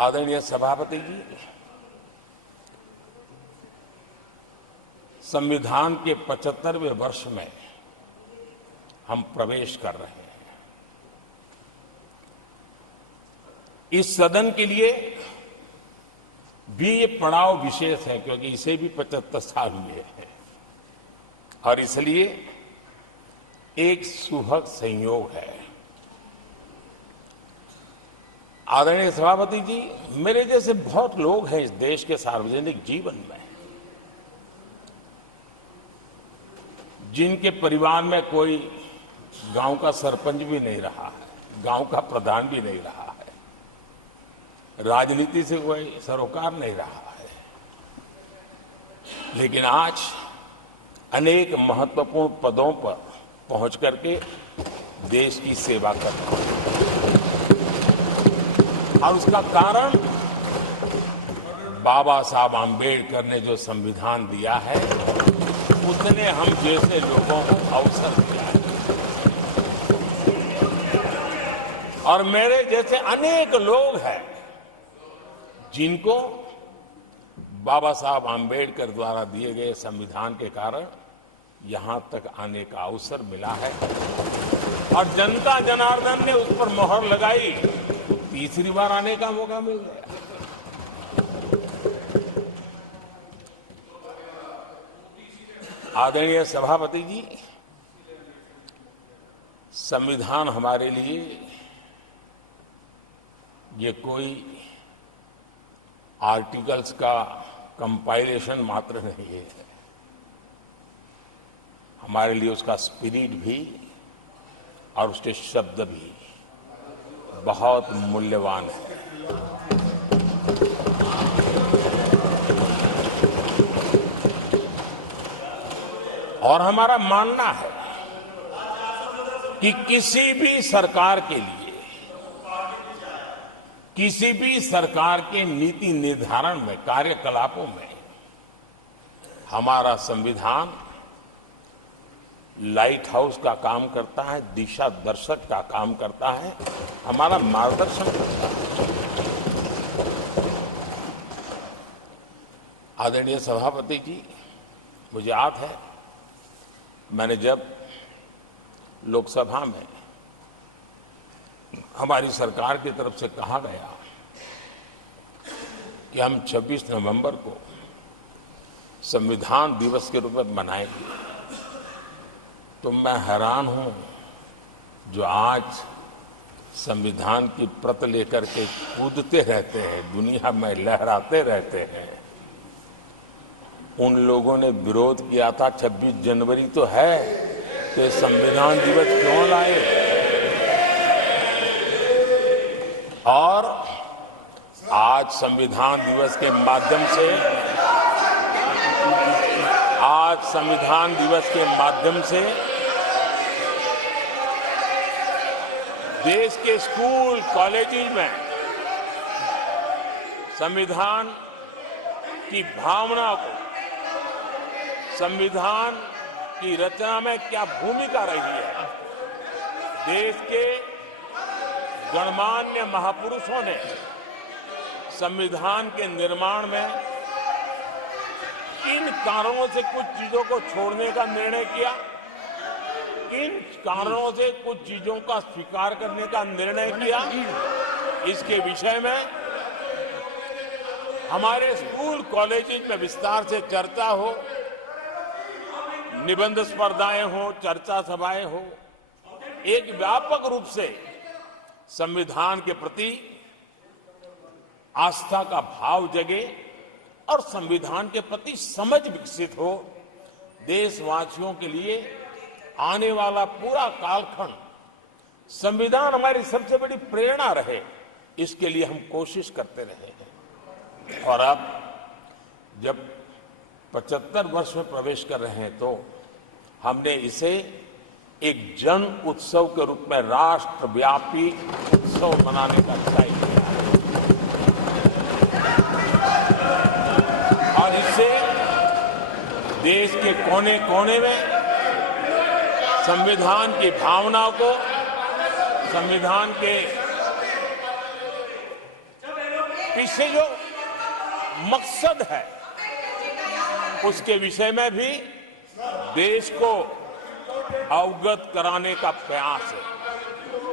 आदरणीय सभापति जी, संविधान के 75वें वर्ष में हम प्रवेश कर रहे हैं। इस सदन के लिए भी ये पड़ाव विशेष है क्योंकि इसे भी 75 साल हुए हैं और इसलिए एक सुखद संयोग है। आदरणीय सभापति जी, मेरे जैसे बहुत लोग हैं इस देश के सार्वजनिक जीवन में जिनके परिवार में कोई गांव का सरपंच भी नहीं रहा है, गांव का प्रधान भी नहीं रहा है, राजनीति से कोई सरोकार नहीं रहा है, लेकिन आज अनेक महत्वपूर्ण पदों पर पहुंच करके देश की सेवा कर रहे हैं। और उसका कारण बाबा साहब आम्बेडकर ने जो संविधान दिया है उसने हम जैसे लोगों को अवसर दिया है और मेरे जैसे अनेक लोग हैं जिनको बाबा साहब आम्बेडकर द्वारा दिए गए संविधान के कारण यहां तक आने का अवसर मिला है और जनता जनार्दन ने उस पर मोहर लगाई तो तीसरी बार आने का मौका मिल गया। आदरणीय सभापति जी, संविधान हमारे लिए ये कोई आर्टिकल्स का कंपाइलेशन मात्र नहीं है, हमारे लिए उसका स्पिरिट भी और उसके शब्द भी बहुत मूल्यवान है। और हमारा मानना है कि किसी भी सरकार के लिए, किसी भी सरकार के नीति निर्धारण में, कार्यकलापों में हमारा संविधान लाइट हाउस का काम करता है, दिशा दर्शक का काम करता है, हमारा मार्गदर्शन करता है। आदरणीय सभापति जी, मुझे याद है मैंने जब लोकसभा में हमारी सरकार की तरफ से कहा गया कि हम 26 नवंबर को संविधान दिवस के रूप में मनाएंगे, तो मैं हैरान हूं जो आज संविधान की प्रत लेकर के कूदते रहते हैं, दुनिया में लहराते रहते हैं, उन लोगों ने विरोध किया था 26 जनवरी तो है तो संविधान दिवस क्यों लाए। और आज संविधान दिवस के माध्यम से, आज संविधान दिवस के माध्यम से देश के स्कूल कॉलेजेस में संविधान की भावना को, संविधान की रचना में क्या भूमिका रही है, देश के गणमान्य महापुरुषों ने संविधान के निर्माण में किन कारणों से कुछ चीजों को छोड़ने का निर्णय किया, किन कारणों से कुछ चीजों का स्वीकार करने का निर्णय किया, इसके विषय में हमारे स्कूल कॉलेजेस में विस्तार से चर्चा हो, निबंध स्पर्धाएं हो, चर्चा सभाएं हो, एक व्यापक रूप से संविधान के प्रति आस्था का भाव जगे और संविधान के प्रति समझ विकसित हो। देशवासियों के लिए आने वाला पूरा कालखंड संविधान हमारी सबसे बड़ी प्रेरणा रहे, इसके लिए हम कोशिश करते रहे हैं। और अब जब 75 वर्ष में प्रवेश कर रहे हैं तो हमने इसे एक जन उत्सव के रूप में राष्ट्रव्यापी उत्सव मनाने का तय किया है और इससे देश के कोने कोने में संविधान की भावना को, संविधान के पीछे जो मकसद है उसके विषय में भी देश को अवगत कराने का प्रयास है।